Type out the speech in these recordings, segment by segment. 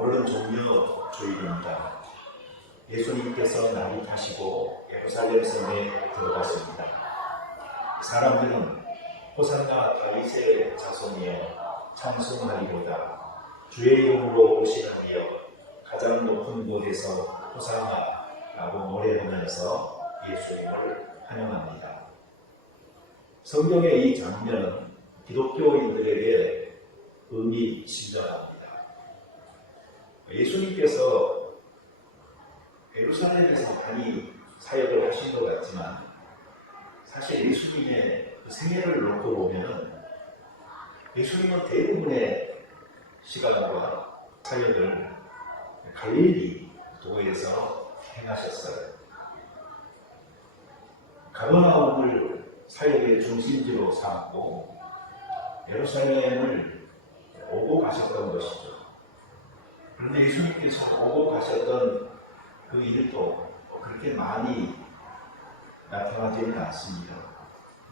오늘은 종려주일입니다. 예수님께서 날이 타시고 예루살렘 성에 들어갔습니다. 사람들은 호산나 다윗의 자손이여 찬송하리로다, 주의 이름으로 오시나니여 가장 높은 곳에서 호산나라고 노래하면서 예수님을 환영합니다. 성경의 이 장면은 기독교인들에게 의미심장합니다. 예수님께서 예루살렘에서 많이 사역을 하신 것 같지만 사실 예수님의 그 생애를 놓고 보면 예수님은 대부분의 시간과 사역을 갈릴리 도에서 행하셨어요. 가버나움을 사역의 중심지로 삼고 예루살렘을 오고 가셨던 것이죠. 그런데 예수님께서 오고 가셨던 그 일도 그렇게 많이 나타나지는 않습니다.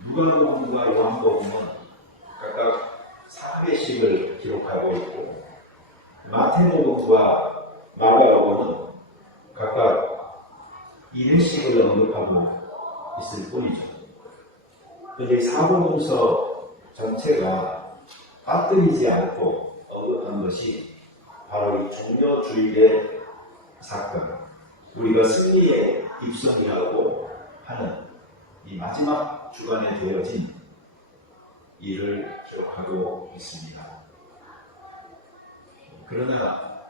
누가복음과 요한복음은 각각 4회씩을 기록하고 있고 마태복음과 마가복음은 각각 1회씩을 언급하고 있을 뿐이죠. 그런데 사복음서 전체가 빠뜨리지 않고 언급한 것이 바로 이 종려주일의 사건, 우리가 승리에 입성이라고 하는 이 마지막 주간에 되어진 일을 기록하고 있습니다. 그러나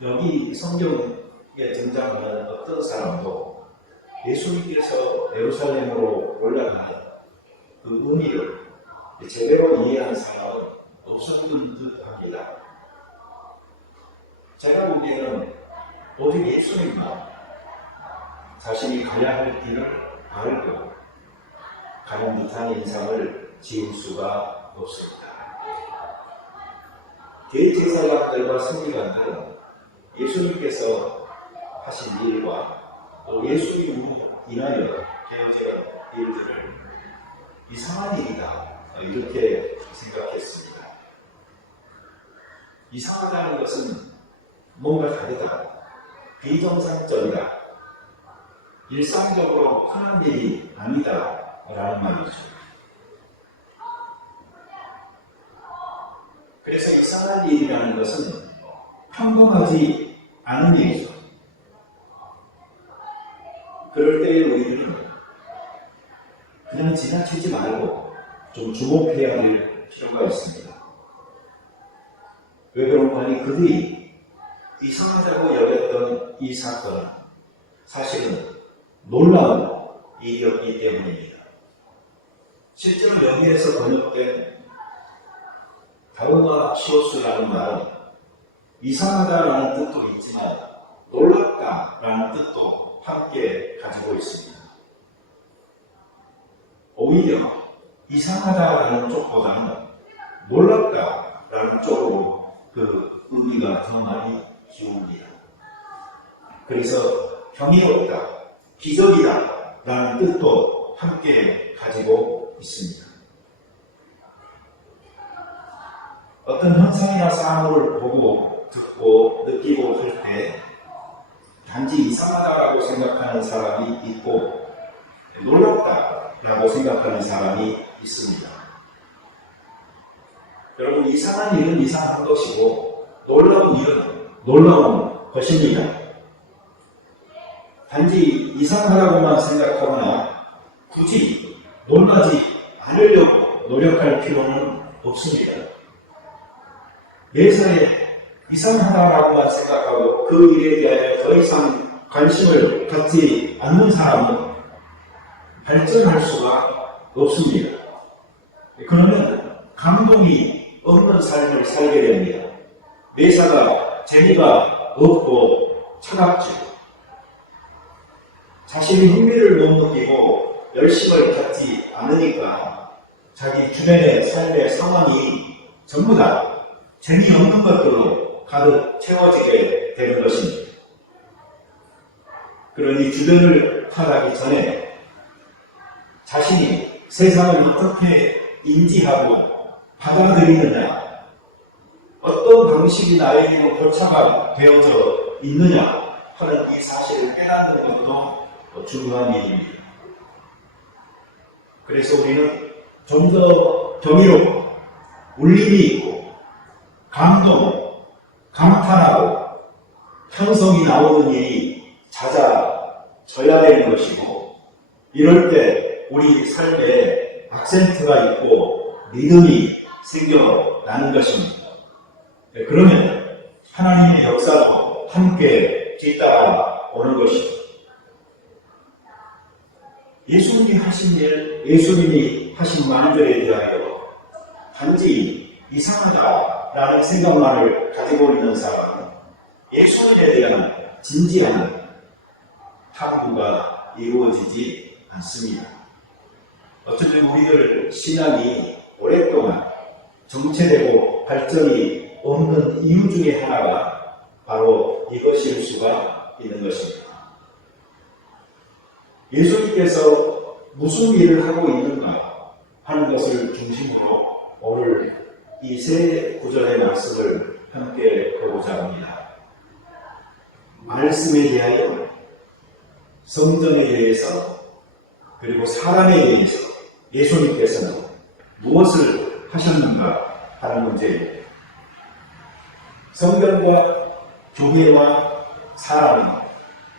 여기 성경에 등장하는 어떤 사람도 예수님께서 예루살렘으로 올라가는 그 의미를 제대로 이해하는 사람은 없었던 듯합니다. 제가 보기에는 오직 예수님만 자신이 가야 할 길을 알고 가는 듯한 인상을 지울 수가 없습니다. 대제사장들과 승리관들은 예수님께서 하신 일과 또 예수님으로 인하여 되어진 일들을 이상한 일이다 이렇게 생각했습니다. 이상하다는 것은 뭔가 다르다, 비정상적이다, 일상적으로 흔한 일이 아니다 라는 말이죠. 그래서 이상한 일이라는 것은 평범하지 않은 일이죠. 그럴 때에 우리는 그냥 지나치지 말고 좀 주목해야 할 필요가 있습니다. 왜 그런가 하니 그들이 이상하다고 여겼던 이 사건은 사실은 놀라운 일이었기 때문입니다. 실제로 여기에서 번역된 다우마 시오스라는 말은 이상하다라는 뜻도 있지만 놀랍다라는 뜻도 함께 가지고 있습니다. 오히려 이상하다라는 쪽보다는 놀랍다라는 쪽으로 그 의미가 더 많이 기웁니다. 그래서 경이롭다, 기적이다 라는 뜻도 함께 가지고 있습니다. 어떤 현상이나 사물을 보고 듣고 느끼고 할 때 단지 이상하다라고 생각하는 사람이 있고 놀랍다라고 생각하는 사람이 있습니다. 여러분, 이상한 일은 이상한 것이고 놀라운 일은 놀라운 것입니다. 단지 이상하다고만 생각하거나 굳이 놀라지 않으려고 노력할 필요는 없습니다. 매사에 이상하다라고만 생각하고 그 일에 대하여 더 이상 관심을 갖지 않는 사람은 발전할 수가 없습니다. 그러면 감동이 없는 삶을 살게 됩니다. 매사가 재미가 없고 차갑죠. 자신이 흥미를 못 느끼고 열심을 갖지 않으니까 자기 주변의 삶의 상황이 전부 다 재미없는 것들로 가득 채워지게 되는 것입니다. 그러니 주변을 탓하기 전에 자신이 세상을 어떻게 인지하고 받아들이느냐, 어떤 어떤 방식이 나에게로 포착이 되어져 있느냐 하는 이 사실을 깨닫는 것도 중요한 일입니다. 그래서 우리는 좀 더 경이롭고 울림이 있고 감동, 감탄하고 편성이 나오는 일이 잦아져야 되는 것이고, 이럴 때 우리 삶에 악센트가 있고 리듬이 생겨나는 것입니다. 그러면 하나님의 역사도 함께 뒤따라 오는 것이죠. 예수님이 하신 일, 예수님이 하신 말들에 대하여 단지 이상하다라는 생각만을 가지고 있는 사람은 예수님에 대한 진지한 탐구가 이루어지지 않습니다. 어쩌면 우리들 신앙이 오랫동안 정체되고 발전이 없는 이유 중에 하나가 바로 이것일 수가 있는 것입니다. 예수님께서 무슨 일을 하고 있는가 하는 것을 중심으로 오늘 이 세 구절의 말씀을 함께 보고자 합니다. 말씀에 대하여, 성전에 대해서, 그리고 사람에 대해서 예수님께서는 무엇을 하셨는가 하는 문제입니다. 성전과 교회와 사람은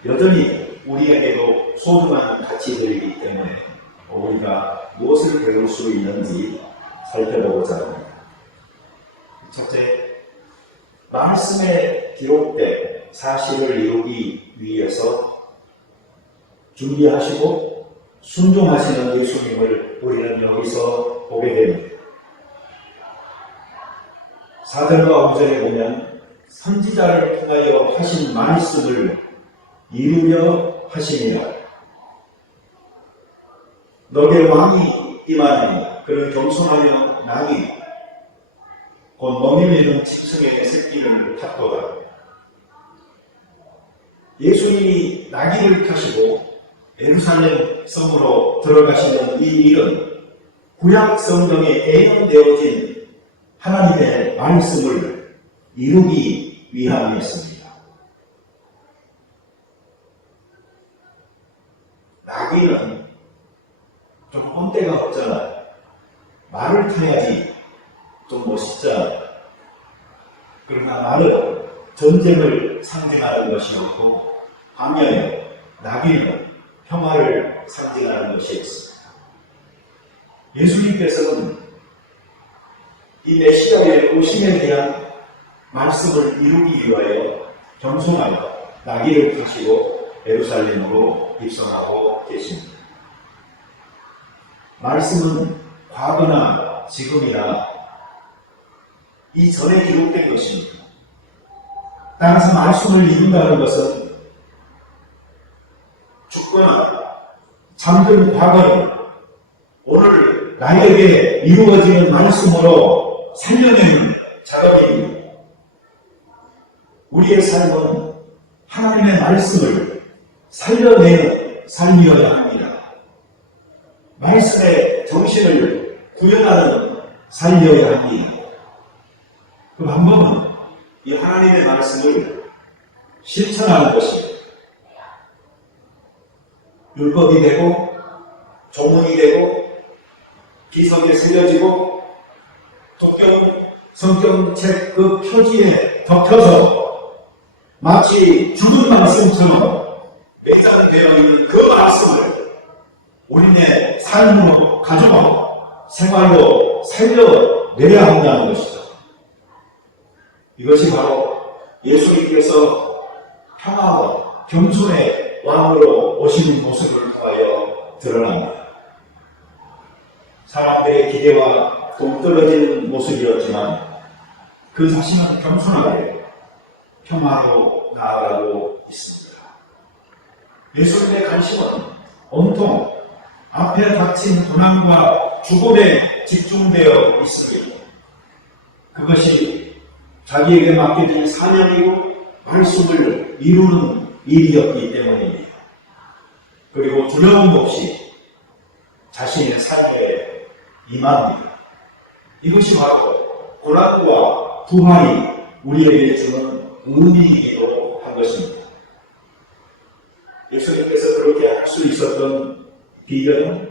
여전히 우리에게도 소중한 가치들이기 때문에 우리가 무엇을 배울 수 있는지 살펴보고자 합니다. 첫째, 말씀에 기록된 사실을 이루기 위해서 준비하시고 순종하시는 예수님을 우리는 여기서 보게 됩니다. 4절과 5절에 보면 선지자를 통하여 하신 말씀을 이루려 하시니라. 너게 왕이 임하니 그를 겸손하여 나니 곧 너님에는 짐승의 새끼를 탔도다. 예수님이 나귀를 타시고 예루살렘 성으로 들어가시는 이 일은 구약 성경에 예언되어진 하나님의 말씀을 이루기 위함이었습니다. 나귀는 좀 꼰대가 없잖아요. 말을 타야지 좀 멋있잖아요. 그러나 말은 전쟁을 상징하는 것이었고, 반면에 나귀는 평화를 상징하는 것이었습니다. 예수님께서는 이 메시아의 오심에 대한 말씀을 이루기 위하여 겸손하여 나귀를 타시고 예루살렘으로 입성하고 계십니다. 말씀은 과거나 지금이나 이전에 기록된 것입니다. 땅에서 말씀을 이룬다는 것은 죽거나 잠든 과거를 오늘 나에게 이루어지는 말씀으로 살려내는 작업입니다. 우리의 삶은 하나님의 말씀을 살려내는 삶이어야 합니다. 말씀의 정신을 구현하는 삶이어야 합니다. 그 방법은 이 하나님의 말씀을 실천하는 것입니다. 율법이 되고 조문이 되고 비석에 새겨지고 성경책 그 표지에 덮여서 마치 죽은 말씀처럼 매장되어 있는 그 말씀을 우리네 삶으로 가져가 생활로 살려내야 한다는 것이죠. 이것이 바로 예수님께서 평화와 겸손의 왕으로 오시는 모습을 통하여 드러납니다. 사람들의 기대와 동떨어지는 모습이었지만 그 자신은 겸손하게 평화로 나아가고 있습니다. 예수님의 관심은 온통 앞에 닥친 고난과 죽음에 집중되어 있습니다. 그것이 자기에게 맡겨진 사명이고 말씀을 이루는 일이었기 때문입니다. 그리고 두려움 없이 자신의 삶에 임합니다. 이것이 바로 고난과 부활이 우리에게 주는 의미이기도 한 것입니다. 예수님께서 그렇게 할 수 있었던 비결은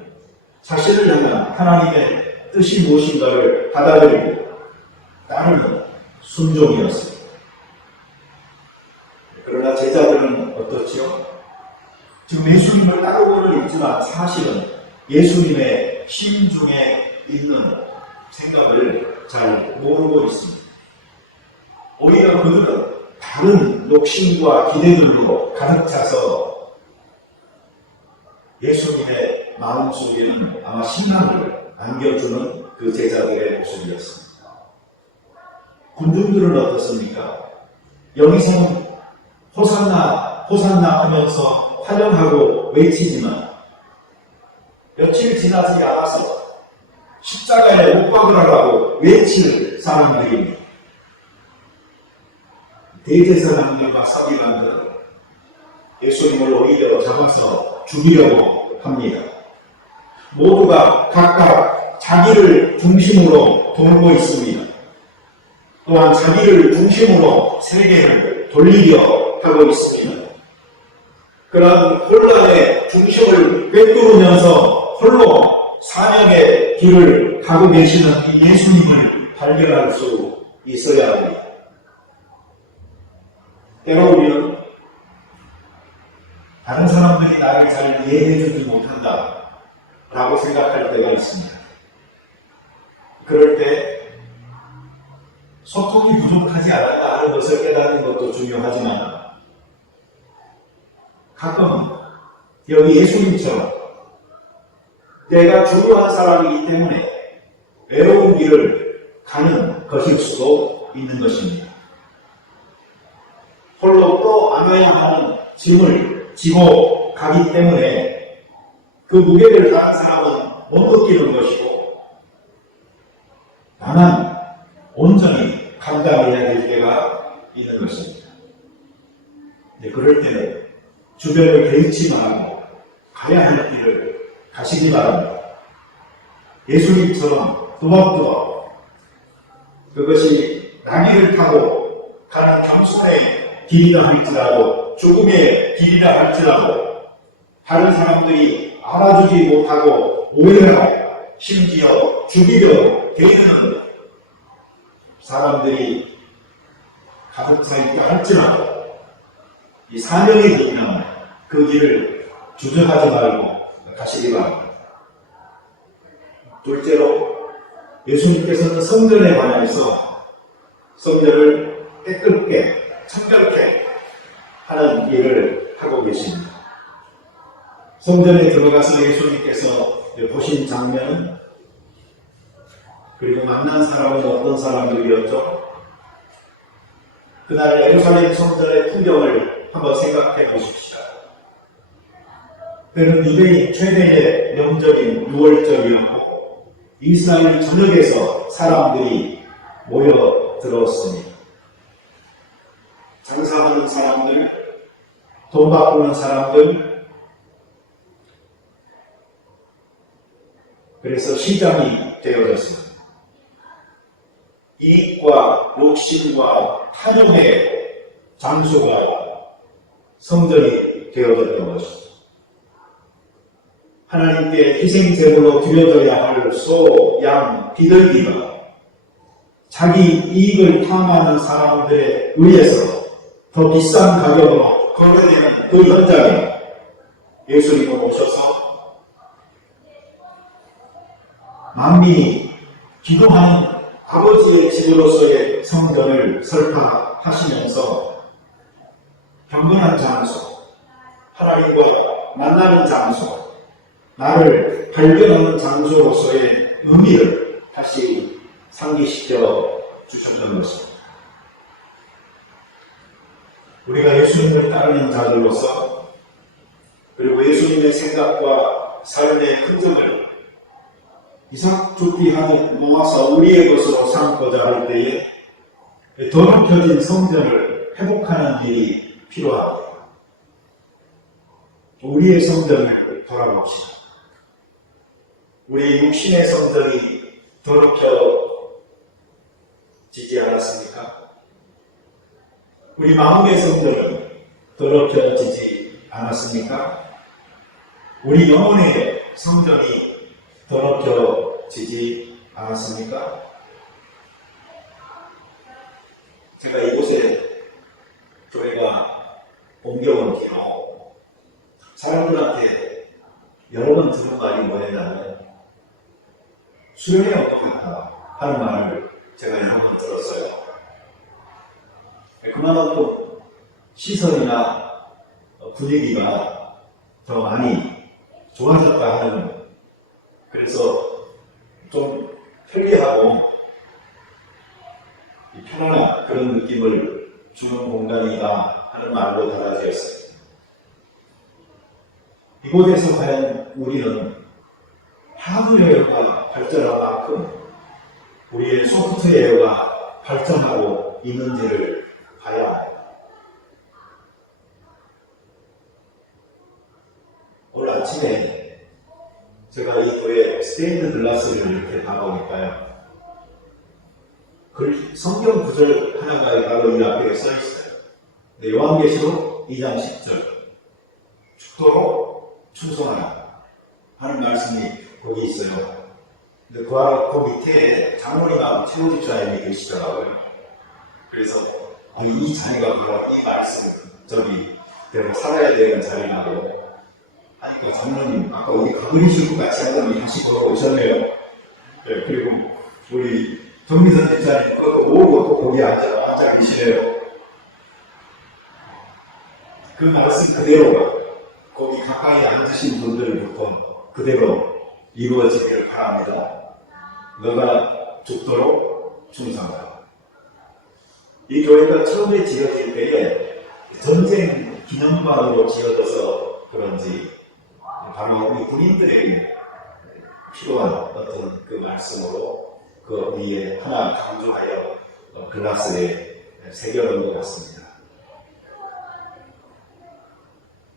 자신을 향한 하나님의 뜻이 무엇인가를 받아들이고 따르는 순종이었습니다. 그러나 제자들은 어떻지요? 지금 예수님을 따르고는 있지만 사실은 예수님의 심중에 있는 생각을 잘 모르고 있습니다. 오히려 그들은 다른 욕심과 기대들로 가득 차서 예수님의 마음속에는 아마 신랑을 안겨주는 그 제자들의 모습이었습니다. 군중들은 어떻습니까? 여기서는 호산나, 호산나 하면서 환영하고 외치지만 며칠 지나지 않아서 십자가에 못 박으라고 외칠 사람들입니다. 대제사장들과 서기관들은 예수님을 오히려 잡아서 죽이려고 합니다. 모두가 각각 자기를 중심으로 돌고 있습니다. 또한 자기를 중심으로 세계를 돌리려 하고 있습니다. 그런 혼란의 중심을 꿰뚫으면서 홀로 사명의 길을 가고 계시는 이 예수님을 발견할 수 있어야 합니다. 때로 우리는 다른 사람들이 나를 잘 이해해주지 못한다 라고 생각할 때가 있습니다. 그럴 때 소통이 부족하지 않았다 하는 것을 깨닫는 것도 중요하지만 가끔은 여기 예수님처럼 내가 중요한 사람이기 때문에 외로운 길을 가는 것일 수도 있는 것입니다. 홀로 또 안아야 하는 짐을 지고 가기 때문에 그 무게를 다른 사람은 못 느끼는 것이고 나는 온전히 감당해야 될 때가 있는 것입니다. 그럴 때는 주변을 개의치 말고 가야 할 길을 가시기 바랍니다. 예수님처럼 또박또박 그것이 나귀를 타고 가는 겸손의 길이라 할지라도 죽음의 길이라 할지라도 다른 사람들이 알아주지 못하고 오해를 하고 심지어 죽이려 되는 사람들이 가득 차 있다 할지라도 이 사명의 길이라면 그 길을 주저하지 말고 가시기 바랍니다. 둘째로 예수님께서는 성전에 관해서 성전을 깨끗게 청결케 하는 일을 하고 계십니다. 성전에 들어가서 예수님께서 보신 장면은 그리고 만난 사람은 어떤 사람들이었죠? 그날 예루살렘 성전의 풍경을 한번 생각해 보십시오. 그는 유대인 최대의 명절인 6월절이었고 이스라엘 전역에서 사람들이 모여들었습니다. 장사하는 사람들, 돈 바꾸는 사람들, 그래서 시장이 되어졌습니다. 이익과 욕심과 탐욕의 장소가 성전이 되어졌던 것입니다. 하나님께 희생제물로 드려져야 할 소, 양, 비둘기가 자기 이익을 탐하는 사람들에 의해서 더 비싼 가격으로 거래되는 그 현장에 예수님은 오셔서 만민이 기도하는 아버지의 집으로서의 성전을 설파하시면서 경건한 장소, 하나님과 만나는 장소, 나를 발견하는 장소로서의 의미를 다시 상기시켜 주셨던 것입니다. 우리가 예수님을 따르는 자들로서 그리고 예수님의 생각과 삶의 흔적을 이삭죽기하듯 모아서 우리의 것으로 삼고자 할 때에 더럽혀진 성전을 회복하는 일이 필요합니다. 우리의 성전을 돌아봅시다. 우리 육신의 성전이 더럽혀지지 않았습니까? 우리 마음의 성전이 더럽혀지지 않았습니까? 우리 영혼의 성전이 더럽혀지지 않았습니까? 제가 이곳에 교회가 옮겨온 뒤로 사람들한테 여러 번 들은 말이 뭐냐면 수련회 올 것 같다 하는 말을 제가 여러 번 들었어요. 그만큼 시선이나 분위기가 더 많이 좋아졌다 하는, 그래서 좀 편리하고 편안한 그런 느낌을 주는 공간이다 하는 말로 달아졌어요. 이곳에서 과연 우리는 하드웨어가 발전한 만큼 우리의 소프트웨어가 발전하고 있는지를 봐야 합니다. 오늘 아침에 제가 이 교회 스테인드 글라스를 이렇게 봐보니까요, 성경 구절 하나가 바로 이 앞에 써 있어요. 요한계시록 2장 10절, 죽도록 충성하라 하는 말씀이 거기 있어요. 근데 그 밑에 장로님하고 최우집 자님이 계시더라고요. 그래서 이 자리가 바로 이 말씀점이 내가 살아야 되는 자리라고 하니까 장로님 아까 어디 가버리실 것 같이 하더니 다시 걸어오셨네요. 네, 그리고 우리 정미선 집사님 그것도 모으고 또 거기 앉아 계시네요. 그 말씀 그대로 거기 가까이 앉으신 분들부터 그대로 이루어지기를 바랍니다. 너가 죽도록 충성하라. 이 교회가 처음에 지어질 때에 전쟁 기념관으로 지어져서 그런지 바로 우리 군인들에게 필요한 어떤 그 말씀으로 그 위에 하나 강조하여 글라스에 새겨놓은 것 같습니다.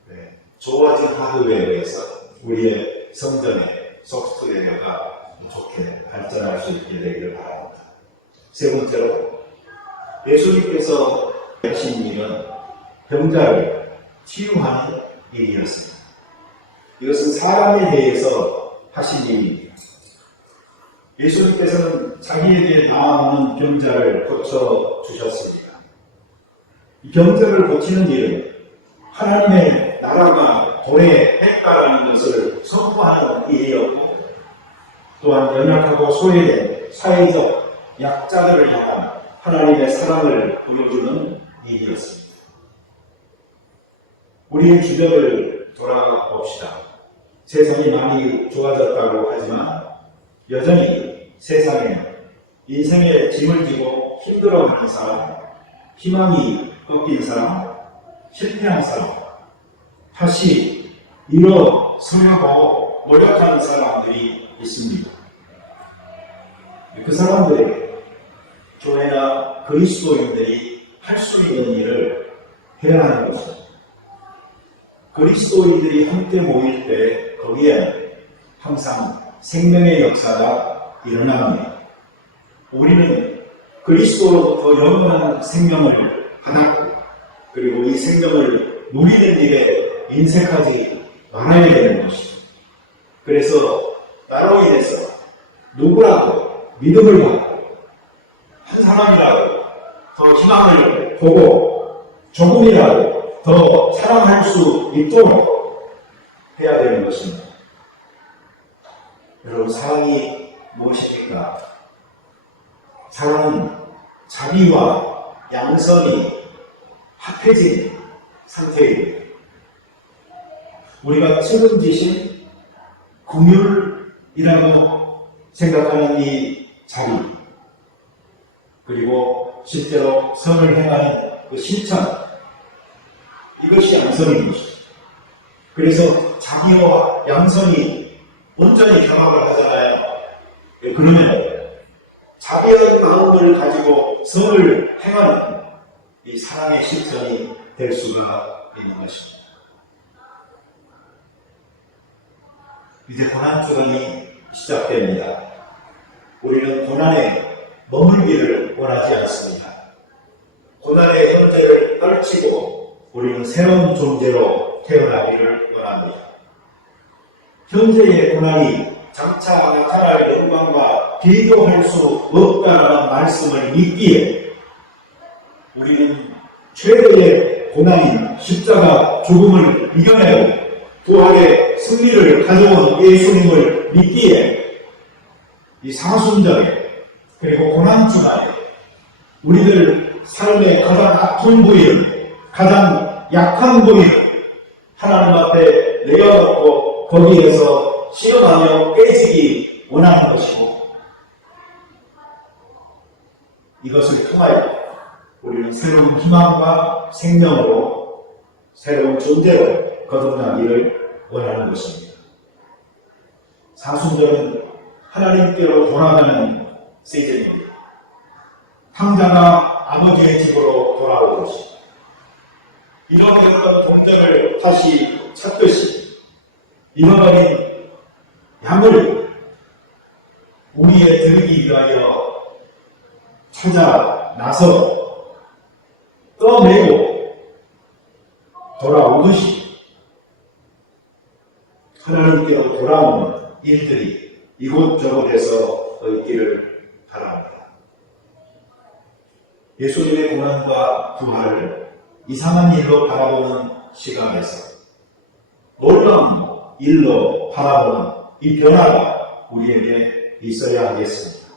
네, 좋아진 하드웨어에서 우리의 성전의 소프트웨어가 좋게 발전할 수 있게 되기를 바랍니다. 세 번째로, 예수님께서 하신 일은 병자를 치유하는 일이었습니다. 이것은 사람에 대해서 하신 일입니다. 예수님께서는 자기에게 나아오는 병자를 고쳐주셨습니다. 이 병자를 고치는 일은 하나님의 나라가 도래했다라는 것을 선포하는 일이었고, 또한 연약하고 소외된 사회적 약자들을 향한 하나님의 사랑을 보여주는 일이었습니다. 우리의 주변을 돌아가 봅시다. 세상이 많이 좋아졌다고 하지만 여전히 세상에 인생의 짐을 지고 힘들어하는 사람, 희망이 꺾인 사람, 실패한 사람, 다시 일어서려고 노력하는 사람들이 있습니다. 그 사람들에게 교회나 그리스도인들이 할 수 있는 일을 해야 하는 것입니다. 그리스도인들이 함께 모일 때 거기에 항상 생명의 역사가 일어납니다. 우리는 그리스도로부터 영원한 생명을 받았고, 그리고 이 생명을 누리는 일에 인색하지 말아야 되는 것입니다. 그래서 나로 인해서 누구라도 믿음을 받고 한 사람이라도 더 희망을 보고 조금이라도 더 사랑할 수 있도록 해야 되는 것입니다. 여러분, 사랑이 무엇입니까? 사랑은 자비와 양선이 합해진 상태입니다. 우리가 책임지신 긍휼이라고 생각하는 이 자비, 그리고 실제로 선을 행하는 그 실천, 이것이 양선인 것입니다. 그래서 자비와 양선이 온전히 결합을 하잖아요. 그러면 자비의 마음을 가지고 선을 행하는 이 사랑의 실천이 될 수가 있는 것입니다. 이제 고난주간이 시작됩니다. 우리는 고난에 머물기를 원하지 않습니다. 고난의 현재를 우리는 새로운 존재로 태어나기를 원합니다. 현재의 고난이 장차 나타날 영광과 비교할 수 없다는 말씀을 믿기에 우리는 최대의 고난인 십자가 죽음을 이겨내고 부활의 승리를 가져온 예수님을 믿기에 이 사순절에 그리고 고난주간에 우리들 삶의 가장 아픈 부위를, 가장 약한 부위를 하나님 앞에 내어놓고 거기에서 시험하며 깨지기 원하는 것이고, 이것을 통하여 우리는 새로운 희망과 생명으로 새로운 존재로 거듭나기를 원하는 것입니다. 사순절은 하나님께로 돌아가는 시즌입니다. 탕자가 아버지의 집으로 돌아오는 것입니다. 잃어버렸던 동전을 다시 찾듯이 잃어버린 양을 우리의 들기 위하여 찾아 나서 떠내고 돌아오듯이 하나님께로 돌아오는 일들이 이곳저곳에서 있기를 바랍니다. 예수님의 고난과 부활을 이상한 일로 바라보는 시간에서 놀라운 일로 바라보는 이 변화가 우리에게 있어야 하겠습니다.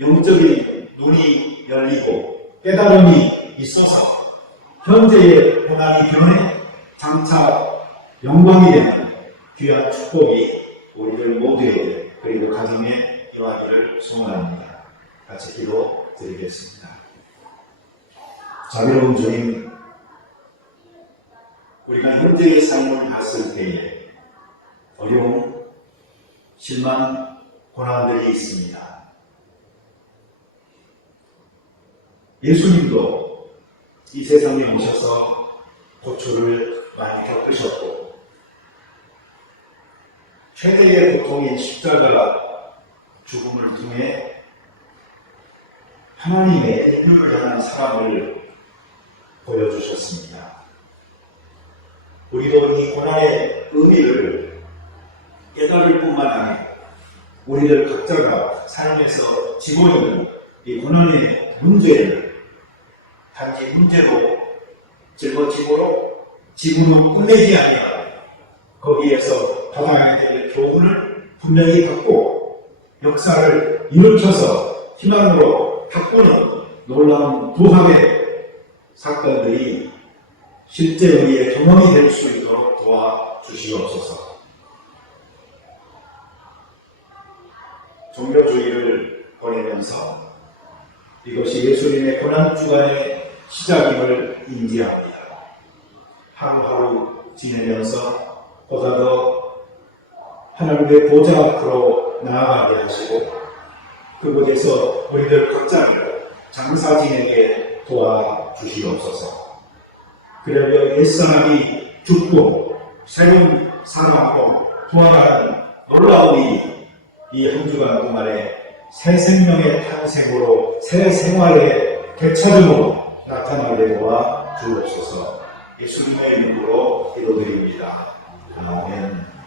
영적인 눈이 열리고 깨달음이 있어서 현재의 고난이 변해 장차 영광이 되는 귀한 축복이 우리들 모두에게 그리고 가정에 임하기를 소원합니다. 같이 기도 드리겠습니다. 자비로운 주님, 우리가 현재의 삶을 봤을 때에 어려움, 실망, 고난들이 있습니다. 예수님도 이 세상에 오셔서 고초를 많이 겪으셨고 최대의 고통인 십자가 죽음을 통해 하나님의 인류를 향한 사랑을 보여주셨습니다. 우리도 이 고난의 의미를 깨달을 뿐만 아니라 우리들 각자가 삶에서 지고 있는 이 고난의 문제를 단지 문제로 짊어지고 지구는 끝내지 아니하고 거기에서 받아야 될 교훈을 분명히 갖고 역사를 일으켜서 희망으로 바꾸는 놀라운 부활의 사건들이 실제 우리의 경험이 될 수 있도록 도와주시옵소서. 종교주의를 보내면서 이것이 예수님의 고난주간의 시작임을 인지합니다. 하루하루 지내면서 보다 더 하나님의 보좌 앞으로 나아가게 하시고 그곳에서 우리들 각자를 장사 지내게 도와주시옵소서. 그러며 옛사람이 죽고 새로운 사람으로 부활하는 놀라운 이 한 주간 동안에 새 생명의 탄생으로 새 생활의 되찾음으로 나타나게 도와주옵소서. 예수님의 이름으로 기도드립니다. 아멘.